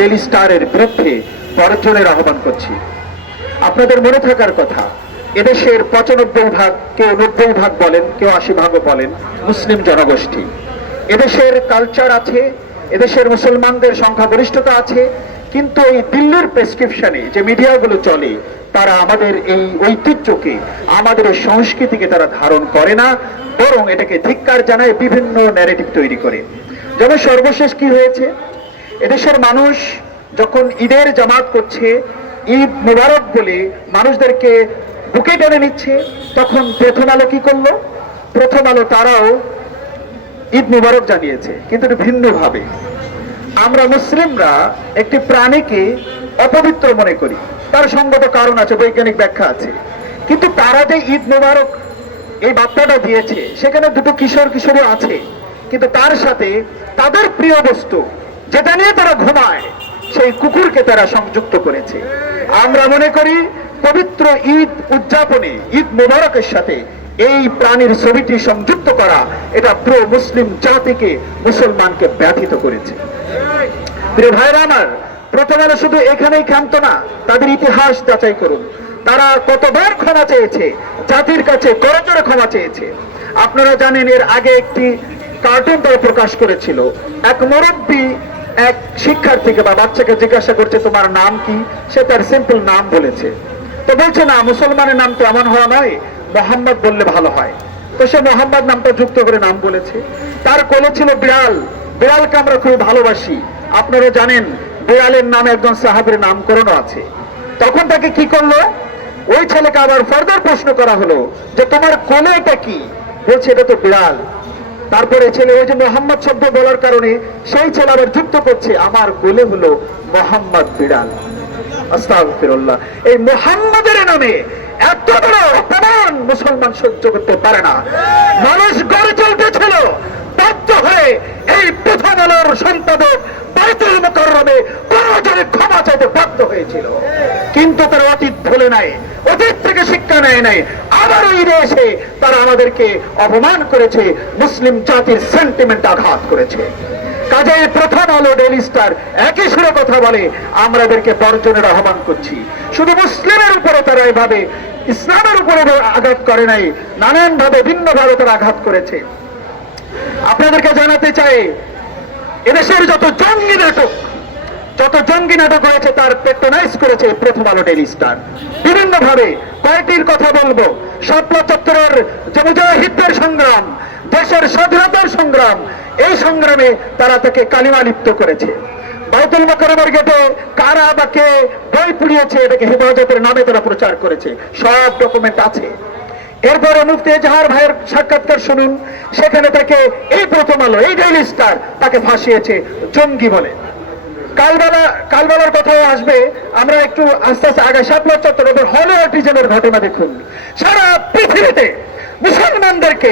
Daily স্টারের বিরুদ্ধে বর্জনের আহ্বান করছি। আপনাদের মনে থাকার কথা, এদেশের পঁচানব্বই ভাগ, কেউ নব্বই ভাগ বলেন, কেউ আশি ভাগও বলেন, মুসলিম জনগোষ্ঠী। এদেশের কালচার আছে, এদেশের মুসলমানদের সংখ্যাগরিষ্ঠতা আছে, কিন্তু এই দিল্লির প্রেসক্রিপশনে যে মিডিয়াগুলো চলে, তারা আমাদের এই ঐতিহ্যকে, আমাদের এই সংস্কৃতিকে তারা ধারণ করে না, বরং এটাকে ধিক্কার জানায় বিভিন্ন ন্যারেটিভ তৈরি করে। যেমন সর্বশেষ কি হয়েছে? এদেশের মানুষ যখন ঈদের জামাত করছে, ঈদ মুবারক বলে মানুষদেরকে বুকে টেনে নিচ্ছে, তখন প্রথম আলো কি করল? প্রথম আলো তারাও ঈদ মুবারক জানিয়েছে, কিন্তু ভিন্নভাবে। আমরা মুসলিমরা একটি প্রাণীকে অপবিত্র মনে করি। তার সঙ্গত কারণ আছে, বৈজ্ঞানিক ব্যাখ্যা আছে। কিন্তু তারা যে ঈদ মুবারক এই বার্তাটা দিয়েছে, সেখানে দুটো কিশোর কিশোরী আছে। কিন্তু তার সাথে তাদের প্রিয় বস্তু যেটা নিয়ে তারা ঘুমায়, সেই কুকুরকে তারা সংযুক্ত করেছে। আমরা মনে করি পবিত্র ঈদ উদযাপনে, ঈদ মুবারকের সাথে এই প্রাণীর ছবিটি সংযুক্ত করা এটা পুরো মুসলিম জাতিকে, মুসলমানকে ব্যথিত করেছে। ভাইরা আমার, প্রথম আলো শুধু এখানেই ক্ষান্ত না, তাদের ইতিহাস যাচাই করুন। তারা কতবার ক্ষমা চেয়েছে, জাতির কাছে করজোরে ক্ষমা চেয়েছে। আপনারা জানেন এর আগে একটি কার্টুন তারা প্রকাশ করেছিল, এক মুরব্বী এক শিক্ষার্থীকে বা বাচ্চাকে জিজ্ঞাসা করছে, তোমার নাম কি? সে তার সিম্পল নাম বলেছে। তো বলছে, না, মুসলমানের নাম তো এমন হওয়া নয়, মোহাম্মদ বললে ভালো হয়। তো সে মোহাম্মদ নামটা যুক্ত করে নাম বলেছে। তার কোলে ছিল বিড়াল। বিড়ালকে আমরা খুব ভালোবাসি। আপনারা জানেন, বিড়ালের নামে একজন সাহাবের নামকরণও আছে। তখন তাকে কি করল? ওই ছেলেকে আবার ফার্দার প্রশ্ন করা হলো যে, তোমার কোলে এটা কি? বলছে, এটা তো বিড়াল। তারপরে ছেলে ওই যে মোহাম্মদ শব্দ বলার কারণে সেই ছেলে আবার যুক্ত করছে। আমার কোলে হলো মোহাম্মদ বিড়াল। এই মোহাম্মদের নামে এত বড় অপমান মুসলমান সহ্য করতে পারে না। মানুষ গড়ে চলতেছিল বাধ্য হয়ে এই প্রথম আলোর সম্পাদক বাইতুল কোনজনে ক্ষমা চাইতে বাধ্য হয়েছিল। কিন্তু তারা অতীত ভুলে নাই, অতীত থেকে শিক্ষা নেয় নাই আবার ঈদে এসে তারা আমাদেরকে অপমান করেছে, মুসলিম জাতির সেন্টিমেন্ট আঘাত করেছে। কাজে প্রথম আলো ডেলি স্টার একই সুরে কথা বলে আমরা এদেরকে বর্জনের আহ্বান করছি। শুধু মুসলিমের উপরে তারা এভাবে, ইসলামের উপরে আঘাত করে নাই নানান ভাবে ভিন্ন ভাবে তারা আঘাত করেছে। আপনাদেরকে জানাতে চাই, এদেশের যত জঙ্গি নাটক যত জঙ্গি নাটক হয়েছে, তার পেট্রোনাইজ করেছে প্রথম আলো ডেলি স্টার বিভিন্ন ভাবে কয়েকটির কথা বলব? চত্বরের যে মুজাহিদদের সংগ্রাম, দেশের স্বাধীনতার সংগ্রাম, এই সংগ্রামে তারা তাকে কালিমা লিপ্ত করেছে। বাইতুল মাকারমের গেটে কারা বা কে বই পুড়িয়েছে, এটাকে হেফাজতের নামে তারা প্রচার করেছে। সব ডকুমেন্ট আছে। এরপরে মুফতি এজাহার ভাইয়ের সাক্ষাৎকার শুনুন। সেখানে তাকে এই প্রথম আলো, এই ডেইলি স্টার তাকে ফাঁসিয়েছে জঙ্গি বলে। কালবেলা কালবেলার কথাও আসবে। আমরা একটু আস্তে আস্তে আগে শাপলা চত্বর হলে অটিজমের ঘটনা দেখুন। সারা পৃথিবীতে মুসলমানদেরকে